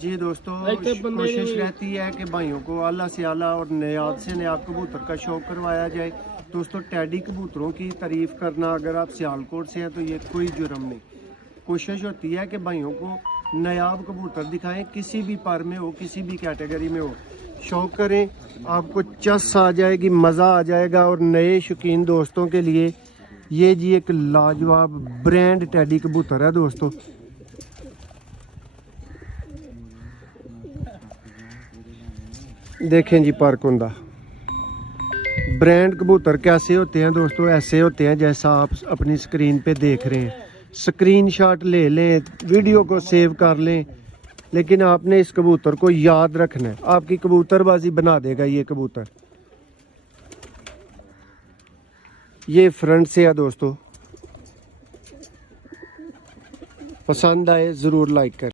जी दोस्तों, कोशिश रहती है कि भाइयों को आला से आला और नयाब से नयाब कबूतर का शौक करवाया जाए। दोस्तों, टैडी कबूतरों की तारीफ़ करना अगर आप सियालकोट से हैं तो ये कोई जुर्म नहीं। कोशिश होती है कि भाइयों को नयाब कबूतर दिखाएं, किसी भी पर में हो, किसी भी कैटेगरी में हो। शौक करें, आपको चस आ जाएगी, मज़ा आ जाएगा। और नए शौकीन दोस्तों के लिए ये जी एक लाजवाब ब्रांड टैडी कबूतर है दोस्तों। देखें जी पारकुंदा ब्रांड कबूतर कैसे होते हैं दोस्तों, ऐसे होते हैं जैसा आप अपनी स्क्रीन पे देख रहे हैं। स्क्रीनशॉट ले लें, वीडियो को सेव कर लें, लेकिन आपने इस कबूतर को याद रखना है। आपकी कबूतरबाजी बना देगा ये कबूतर। ये फ्रंट से है दोस्तों, पसंद आए ज़रूर लाइक करें।